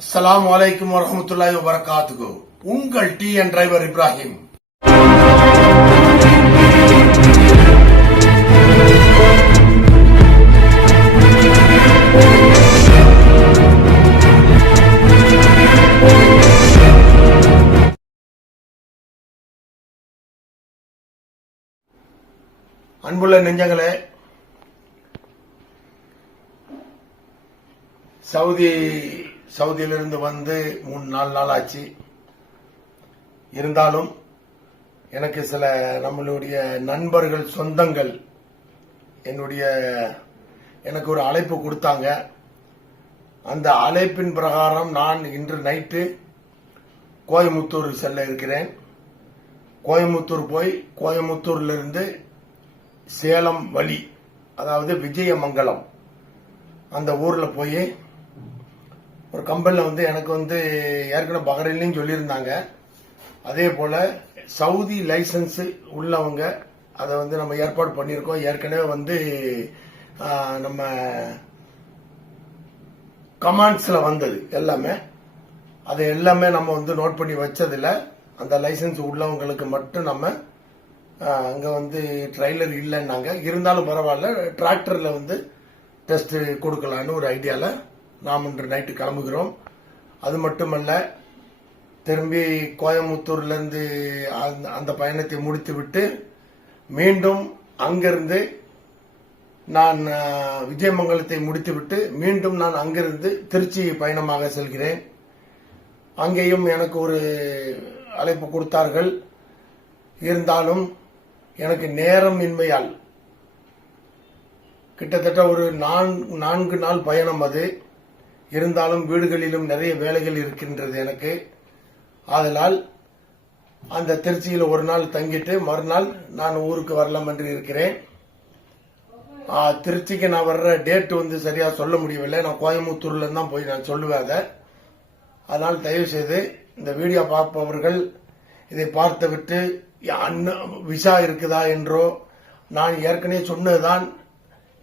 அஸ்ஸலாமு அலைக்கும் வரஹ்மத்துல்லாஹி வபரகாத்துஹு. உங்கள் டிஎன் டிரைவர் இப்ராஹிம். அன்புள்ள நெஞ்சங்களே, சவுதியிலிருந்து வந்து 3-4 நாள் ஆச்சு. இருந்தாலும் எனக்கு சில நம்மளுடைய நண்பர்கள், சொந்தங்கள் எனக்கு ஒரு அழைப்பு கொடுத்தாங்க. அந்த அழைப்பின் பிரகாரம் நான் இன்று நைட்டு கோயமுத்தூர் செல்ல இருக்கிறேன். கோயமுத்தூர் போய் கோயமுத்தூரிலிருந்து சேலம் வழி, அதாவது விஜயமங்கலம் அந்த ஊர்ல போய் ஒரு கம்பெனில எனக்கு ஏற்கனவே பஹ்ரைன்லயும் சொல்லியிருந்தாங்க. அதே போல சவுதி லைசன்ஸ் உள்ளவங்க அதை நம்ம ஏற்பாடு பண்ணியிருக்கோம். ஏற்கனவே நம்ம கமாண்ட்ஸ்ல வந்தது எல்லாமே. அதை எல்லாமே நம்ம நோட் பண்ணி வச்சதில்ல. அந்த லைசன்ஸ் உள்ளவங்களுக்கு மட்டும் நம்ம அங்க ட்ரைலர் இல்லைன்னாங்க. இருந்தாலும் பரவாயில்ல, டிராக்டர்ல டெஸ்ட் கொடுக்கலான்னு ஒரு ஐடியால நாம் இன்று நைட்டு கிளம்புகிறோம். அது மட்டுமல்ல, திரும்பி கோயமுத்தூர்ல இருந்து அந்த பயணத்தை முடித்து விட்டு மீண்டும் அங்கிருந்து நான் விஜயமங்கலத்தை முடித்துவிட்டு மீண்டும் நான் அங்கிருந்து திருச்சி பயணமாக செல்கிறேன். அங்கேயும் எனக்கு ஒரு அழைப்பு கொடுத்தார்கள். இருந்தாலும் எனக்கு நேரம் இன்மையால் கிட்டத்தட்ட ஒரு 4 நாள் பயணம் அது. இருந்தாலும் வீடுகளிலும் நிறைய வேலைகள் இருக்கின்றது எனக்கு. ஆதலால் அந்த திருச்சியில் ஒரு நாள் தங்கிட்டு மறுநாள் நான் ஊருக்கு வரலாம் என்று இருக்கிறேன். திருச்சிக்கு நான் வர்ற டேட் சரியா சொல்ல முடியவில்லை. நான் கோயமுத்தூர்ல தான் போய் நான் சொல்லுவேன் அதை. அதனால் தயவு செய்து இந்த வீடியோ பார்ப்பவர்கள் இதை பார்த்துவிட்டு விசா இருக்குதா என்றோ, நான் ஏற்கனவே சொன்னதுதான்,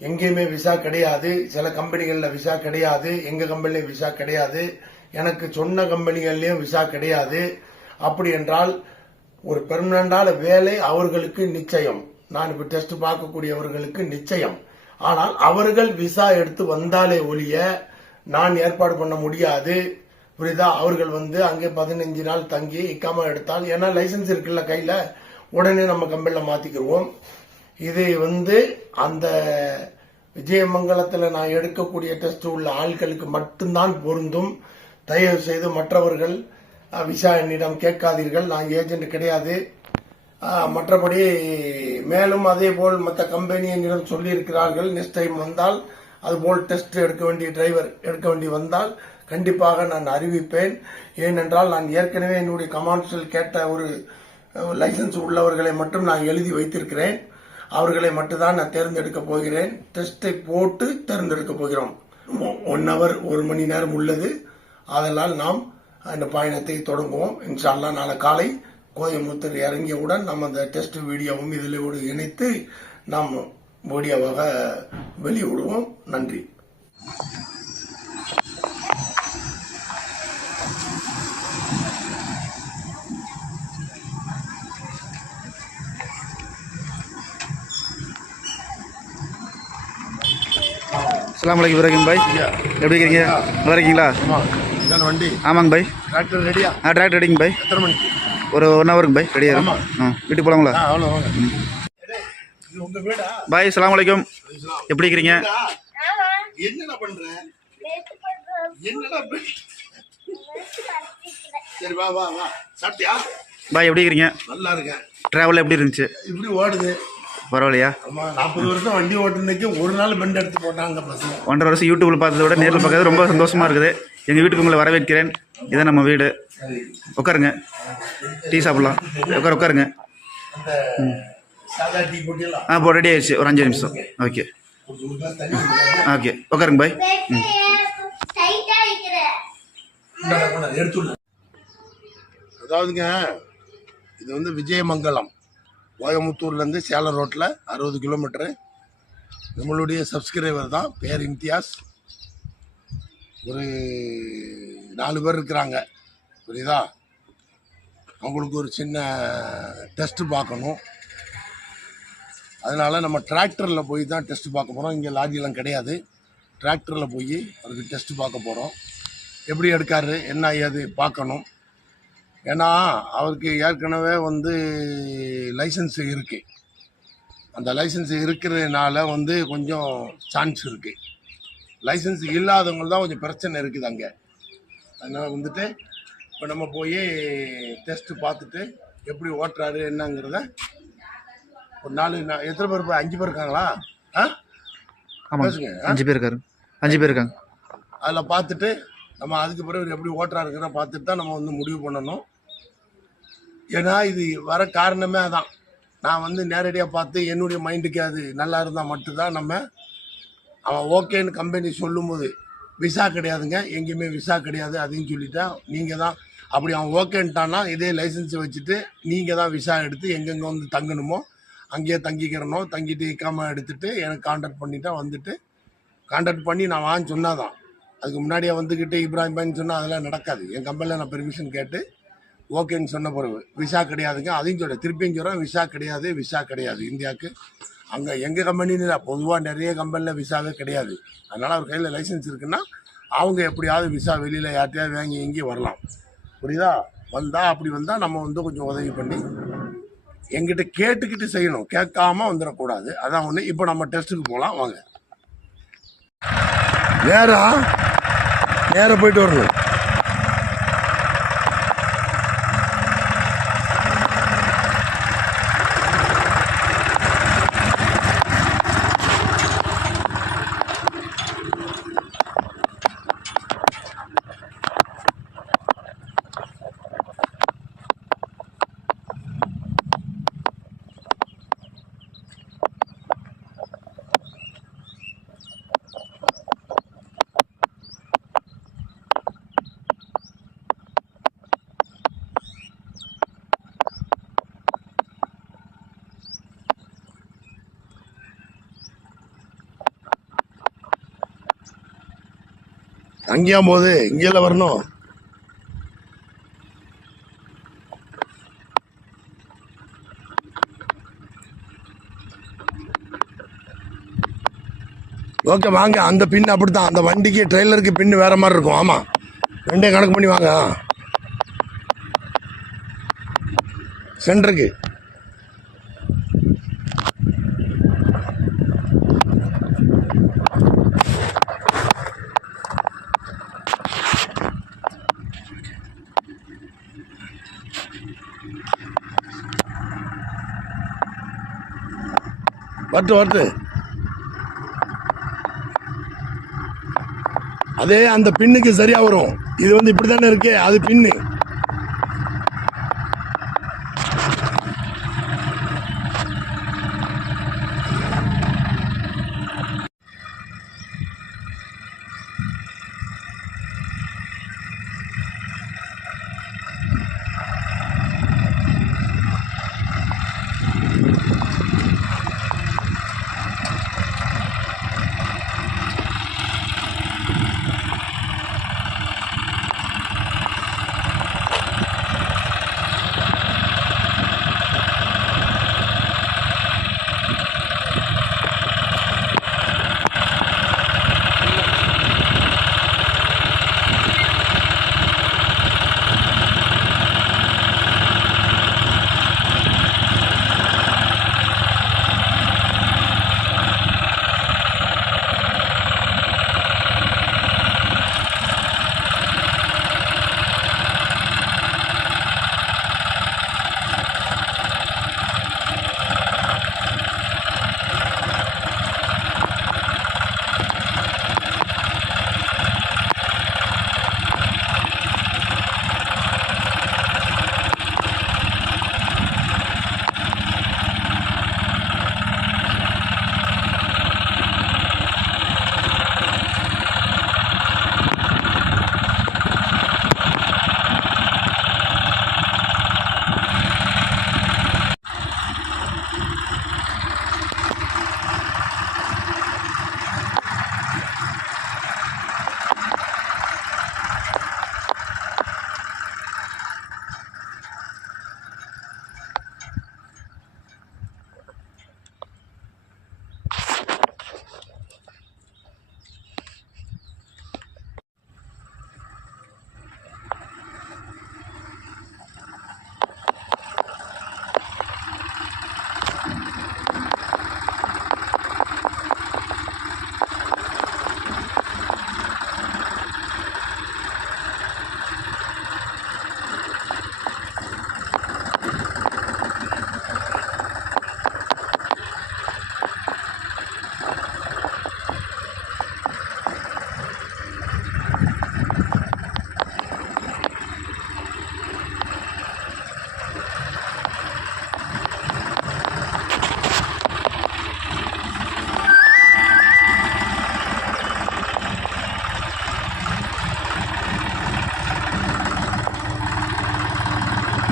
எங்கேயுமே விசா கிடையாது. சில கம்பெனிகள்ல விசா கிடையாது, எங்க கம்பெனில விசா கிடையாது, எனக்கு சொன்ன கம்பெனிகள்லயும் விசா கிடையாது. அப்படி என்றால் ஒரு பெர்மனண்டான வேலை அவர்களுக்கு நிச்சயம், நான் இப்ப டெஸ்ட் பார்க்கக்கூடியவர்களுக்கு நிச்சயம். ஆனால் அவர்கள் விசா எடுத்து வந்தாலே ஒழிய நான் ஏற்பாடு பண்ண முடியாது. புரியுதா? அவர்கள் அங்கே 15 நாள் தங்கி இக்காம எடுத்தால், ஏன்னா லைசன்ஸ் இருக்குல்ல கையில, உடனே நம்ம கம்பெனில மாத்திக்கிடுவோம். இது அந்த விஜயமங்கலத்தில் நான் எடுக்கக்கூடிய டெஸ்ட் உள்ள ஆட்களுக்கு மட்டும்தான் பொருந்தும். தயவு செய்து மற்றவர்கள் விசா என்னிடம் கேட்காதீர்கள். நான் ஏஜென்ட் கிடையாது. மற்றபடி மேலும் அதே போல் மற்ற கம்பெனி என்னிடம் சொல்லி இருக்கிறார்கள், நெக்ஸ்ட் டைம் வந்தால் அதுபோல் டெஸ்ட் எடுக்க வேண்டிய டிரைவர் எடுக்க வேண்டி வந்தால் கண்டிப்பாக நான் அறிவிப்பேன். ஏனென்றால் நான் ஏற்கனவே என்னுடைய கமாண்ட்ஸில் கேட்ட ஒரு லைசன்ஸ் உள்ளவர்களை மட்டும் நான் எழுதி வைத்திருக்கிறேன். அவர்களை மட்டும்தான் நான் தேர்ந்தெடுக்க போகிறேன். டெஸ்டை போட்டு தேர்ந்தெடுக்க போகிறோம். 1 hour 1 மணி நேரம் உள்ளது. அதனால் நாம் அந்த பயணத்தை தொடங்குவோம். இன்ஷா அல்லாஹ் நாளை காலை கோயமுத்தூர் இறங்கியவுடன் நம்ம அந்த டெஸ்ட் வீடியோவும் இதில் இணைத்து நாம் வீடியோவாக வெளியிடுவோம். நன்றி. அஸ்ஸலாமு அலைக்கும் இப்ராஹிம் பாய், எப்படி இருக்கீங்க? நல்லா இருக்கீங்களா? வண்டி ஆமாங்க பாய். டிராக்டர் ரெடியா? டிராக்டர் ரெடிங்க பாய். எத்தனை மணிக்கு? ஒரு 1 ஹவருக்கு பாய் ரெடியா இருக்கும். வீட்டுக்கு போகலாங்களா பாய்? அஸ்ஸலாமு அலைக்கும், எப்படி இருக்கிறீங்க? என்னடா பண்ற? என்னடா சரி, வா வா வா. சாப்பிட்டியா பாய்? எப்படி இருக்கிறீங்க? நல்லா இருக்கேன். டிராவல் எப்படி இருந்துச்சு? இப்படி ஓடுது. பரவாயில்லையா? 40 வருஷம் வண்டி ஓட்டுனதுக்கு ஒரு நாள் பெண்ட் எடுத்து போட்டாங்க பசங்க. 1.5 வருஷம் யூடியூப்ல பார்த்ததை விட நேரில் பார்க்கறது ரொம்ப சந்தோஷமா இருக்குது. எங்கள் வீட்டுக்கு உங்களை வரவேற்கிறேன். இதான் நம்ம வீடு. உட்காருங்க, டீ சாப்பிடலாம். உட்காருங்க. ரெடி ஆயிடுச்சு. ஒரு 5 நிமிஷம். ஓகே ஓகே, உட்காருங்க பாய். அதாவதுங்க, இது விஜயமங்கலம், கோயமுத்தூர்லேருந்து சேலம் ரோட்டில் 60 கிலோமீட்டரு. நம்மளுடைய சப்ஸ்கிரைபர் தான், பேர் இம்தியாஸ். ஒரு 4 பேர் இருக்கிறாங்க, புரியுதா? அவங்களுக்கு ஒரு சின்ன டெஸ்ட் பார்க்கணும். அதனால நம்ம டிராக்டரில் போய் தான் டெஸ்ட் பார்க்க போகிறோம். இங்கே லாரிலாம் கிடையாது. டிராக்டரில் போய் அவருக்கு டெஸ்ட் பார்க்க போகிறோம். எப்படி எடுக்காரு என்ன ஏது பார்க்கணும். ஏன்னா அவருக்கு ஏற்கனவே வந்து லைசன்ஸ் இருக்குது. அந்த லைசன்ஸ் இருக்கிறதுனால வந்து கொஞ்சம் சான்ஸ் இருக்குது. லைசன்ஸ் இல்லாதவங்க தான் கொஞ்சம் பிரச்சனை இருக்குது அங்கே. அதனால் வந்துட்டு இப்போ நம்ம போய் டெஸ்ட்டு பார்த்துட்டு எப்படி ஓட்டுறாரு என்னங்கிறத ஒரு 4 எத்தனை பேர் 5 பேர் இருக்காங்களா? பேசுங்க. 5 பேர் இருக்காரு. 5 பேர் இருக்காங்க. அதில் பார்த்துட்டு நம்ம அதுக்கு பிறகு எப்படி ஓட்டுறாருங்கிற பார்த்துட்டு தான் நம்ம வந்து முடிவு பண்ணணும். ஏன்னா இது வர காரணமே அதான். நான் வந்து நேரடியாக பார்த்து என்னுடைய மைண்டுக்கு அது நல்லா இருந்தால் மட்டும்தான் நம்ம அவன் ஓகேன்னு கம்பெனி சொல்லும்போது விசா கிடையாதுங்க, எங்கேயுமே விசா கிடையாது அதையும் சொல்லிட்டா நீங்கள் தான். அப்படி அவன் ஓகேன்ட்டான்னா இதே லைசன்ஸை வச்சுட்டு நீங்கள் தான் விசா எடுத்து எங்கெங்கே வந்து தங்கணுமோ அங்கேயே தங்கிக்கிறனோ, தங்கிட்டு இக்காமல் எடுத்துகிட்டு எனக்கு கான்டாக்ட் பண்ணிட்டா வந்துட்டு கான்டாக்ட் பண்ணி நான் வான்னு சொன்னாதான். அதுக்கு முன்னாடியே வந்துக்கிட்டு இப்ராஹிம் பாய்ன்னு சொன்னால் அதெல்லாம் நடக்காது. என் கம்பெனியில் நான் பெர்மிஷன் கேட்டு ஓகேன்னு சொன்ன பிறகு விசா கிடையாதுங்க, அதையும் சொல்ல திருப்பியும் சொல்கிறேன். விசா கிடையாது இந்தியாவுக்கு. அங்கே எங்கள் கம்பெனின்னு இல்லை, பொதுவாக நிறைய கம்பெனியில் விசாவே கிடையாது. அதனால் அவர் கையில் லைசன்ஸ் இருக்குன்னா அவங்க எப்படியாவது விசா வெளியில் யார்ட்டையாவது வாங்கி எங்கேயும் வரலாம், புரியுதா? வந்தால் அப்படி வந்தால் நம்ம வந்து கொஞ்சம் உதவி பண்ணி எங்கிட்ட கேட்டுக்கிட்டு செய்யணும், கேட்காம வந்துடக்கூடாது. அதான் ஒன்று. இப்போ நம்ம டெஸ்ட்டுக்கு போகலாம் வாங்க. நேராக போயிட்டு வரணும். அங்கேயா போகுது, இங்கெல்லாம் வரணும். ஓகே வாங்க. அந்த பின் அப்படித்தான், அந்த வண்டிக்கு ட்ரெய்லருக்கு பின்னு வேற மாதிரி இருக்கும். ஆமாம், ரெண்டே கணக்கு பண்ணி வாங்க. சென்டருக்கு வரட்டு. அதே அந்த பின்னுக்கு சரியா வரும். இது வந்து இப்படி தானே இருக்கு, அது பின்னு.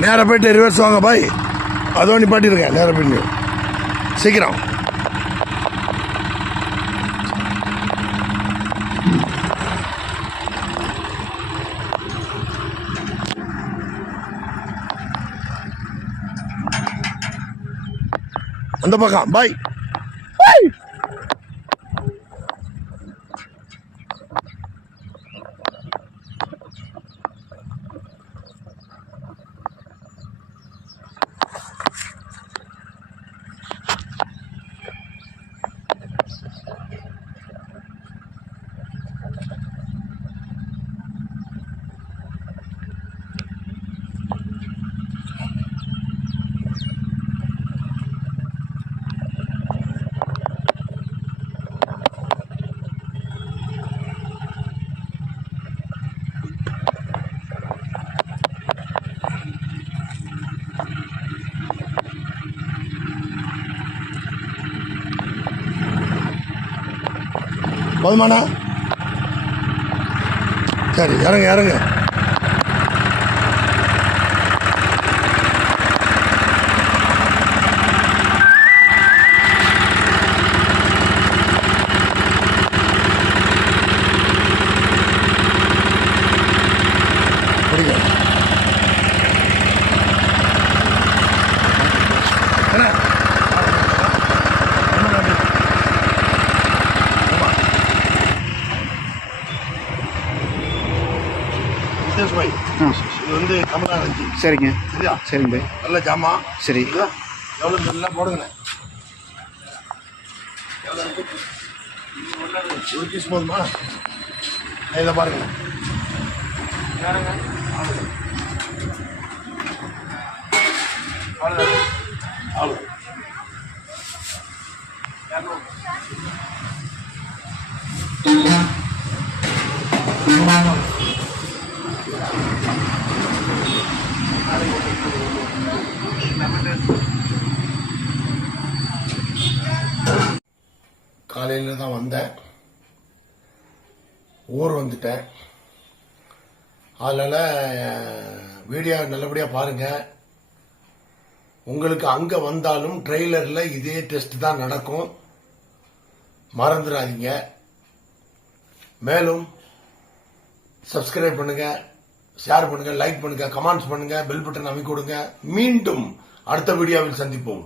நேராக போயிட்டு ரிவர்ஸ் வாங்க பாய். அதோ நிப்பாட்டிருக்கேன் நேராக போயிட்டு சீக்கிரம். அந்த பக்கம் பாய். போதுமாண்ணா? சரி இறங்க இறங்க. இது வந்து கமலாஞ்சி. சரிங்க சரியா? சரிங்க பாய். நல்ல ஜாமா. சரி எவ்வளோ நல்லா போடுங்கண்ணே. ஒரு பீஸ் போதுமா? இதை பாருங்க. அவ்வளோ காலையில் தான் வந்தேன். ஊர் வந்துட்டேன். அதனால் வீடியோ நல்லபடியாக பாருங்கள். உங்களுக்கு அங்கே வந்தாலும் ட்ரெய்லரில் இதே டெஸ்ட் தான் நடக்கும், மறந்துடாதீங்க. மேலும் சப்ஸ்கிரைப் பண்ணுங்க, ஷேர் பண்ணுங்க, லைக் பண்ணுங்க, கமெண்ட்ஸ் பண்ணுங்க, பெல் பட்டன் அமைக்க கொடுங்க. மீண்டும் அடுத்த வீடியோவில் சந்திப்போம்.